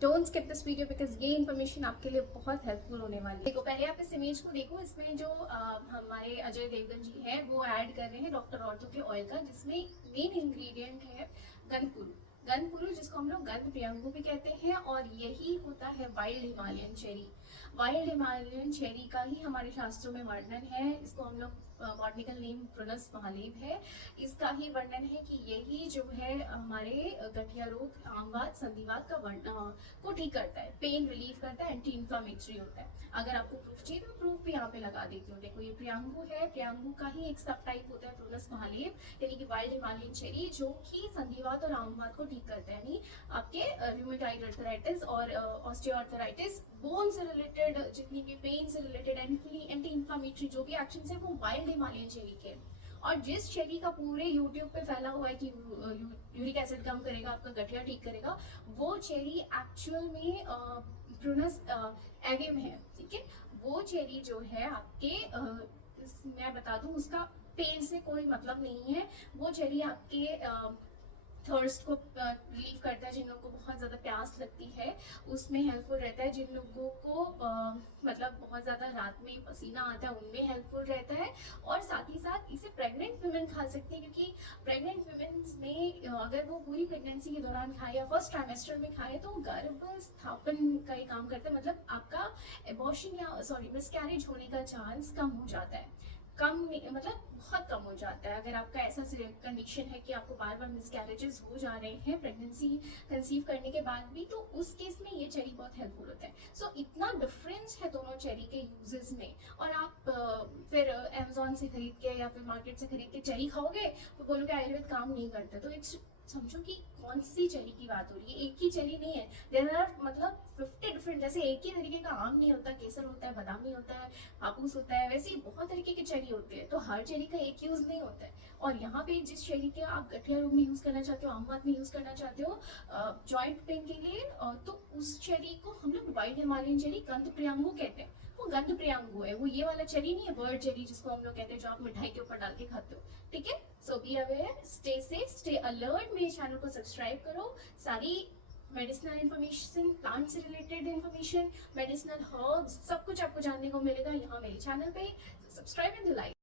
Don't skip this video because ये information आपके लिए बहुत हेल्पफुल होने वाली है। देखो, पहले आप इस इमेज को देखो। इसमें जो हमारे अजय देवगन जी है वो ऐड कर रहे हैं डॉक्टर ऑर्थो के ऑयल का, जिसमें मेन इंग्रेडिएंट है गंधपुरु। गंधपुरु जिसको हम लोग गंध प्रियंगु भी कहते हैं, और यही होता है wild Himalayan cherry. Wild Himalayan cherry का ही हमारे शास्त्रों में वर्णन है। इसको हम लोग बॉटनिकल नेम प्रोनस महालेब है। इसका ही वर्णन है कि यही जो है हमारे गठिया रोग, आमवात, संधिवात का को ठीक करता है, पेन रिलीफ करता है, एंटी इंफ्लामेटरी होता है। अगर आपको प्रूफ चाहिए तो प्रूफ भी यहाँ पे लगा देती हूँ। देखो, ये प्रियांगु है। प्रियांगु का ही एक सब टाइप होता है प्रोनस महालेब, यानी कि वाइल्ड हिमालयन चेरी, जो कि संधिवात और आमवात को ठीक करता है। यानी आपके रूमेटॉइड अर्थराइटिस और ऑस्टियोआर्थराइटिस, बोन से रिलेटेड जितनी भी पेन से रिलेटेड, एंटी इंफ्लामेटरी जो भी एक्शन है वो वाइल्ड हिमालयन चेरी के। और जिस चेरी का पूरे यूट्यूब पे फैला हुआ है कि यूरिक एसिड कम करेगा, आपका गठिया ठीक करेगा, वो चेरी एक्चुअल में प्रूनस एवियम है। ठीक है, वो चेरी जो है आपके मैं बता दूं, उसका पेन से कोई मतलब नहीं है। वो चेरी आपके थर्स्ट को रिलीव करता है। जिन लोगों को बहुत ज़्यादा प्यास लगती है उसमें हेल्पफुल रहता है। जिन लोगों को मतलब बहुत ज़्यादा रात में पसीना आता है उनमें हेल्पफुल रहता है। और साथ ही साथ इसे प्रेग्नेंट वुमेन खा सकती है, क्योंकि प्रेग्नेंट वुमेन में अगर वो पूरी प्रेगनेंसी के दौरान खाए या फर्स्ट ट्राइमेस्टर में खाए तो गर्भ स्थापन का ही काम करता है। मतलब आपका एबॉर्शन या मिसकैरेज होने का चांस कम हो जाता है। कम मतलब बहुत कम हो जाता है। अगर आपका ऐसा कंडीशन है कि आपको बार बार मिसकैरेजेस हो जा रहे हैं प्रेगनेंसी कंसीव करने के बाद भी, तो उस केस में ये चेरी बहुत हेल्पफुल होता है। सो इतना डिफरेंस है दोनों चेरी के यूजेस में। और आप फिर अमेजोन से खरीद के या फिर मार्केट से खरीद के चेरी खाओगे तो बोलोगे आयुर्वेद काम नहीं करता। तो इट्स समझो कि कौन सी चेरी की बात हो रही है। एक ही चेरी नहीं है, देयर आर मतलब 50 डिफरेंट। जैसे एक ही तरीके का आम नहीं होता, केसर होता है, बादामी होता है, हापूस होता है, वैसे ही बहुत तरीके की चेरी होती है। तो हर चेरी का एक यूज नहीं होता है। और यहाँ पे जिस चेरी के आप गठिया रोग में यूज करना चाहते हो, आमवात में यूज करना चाहते हो, जॉइंट पेन के लिए, तो उस चेरी को हम लोग वाइल्ड हिमालयन चेरी गंध प्रियांगु कहते हैं। वो गंध प्रियांगु है, वो ये वाला चेरी नहीं है बर्ड चेरी जिसको हम लोग कहते हैं, जो आप मिठाई के ऊपर डाल के खाते हो। ठीक है, so be aware, stay safe, stay alert. मेरे चैनल को सब्सक्राइब करो। सारी मेडिसिनल इन्फॉर्मेशन, प्लांट से रिलेटेड इन्फॉर्मेशन, मेडिसिनल हर्ब्स, सब कुछ आपको जानने को मिलेगा यहाँ मेरे चैनल पे। Subscribe and like.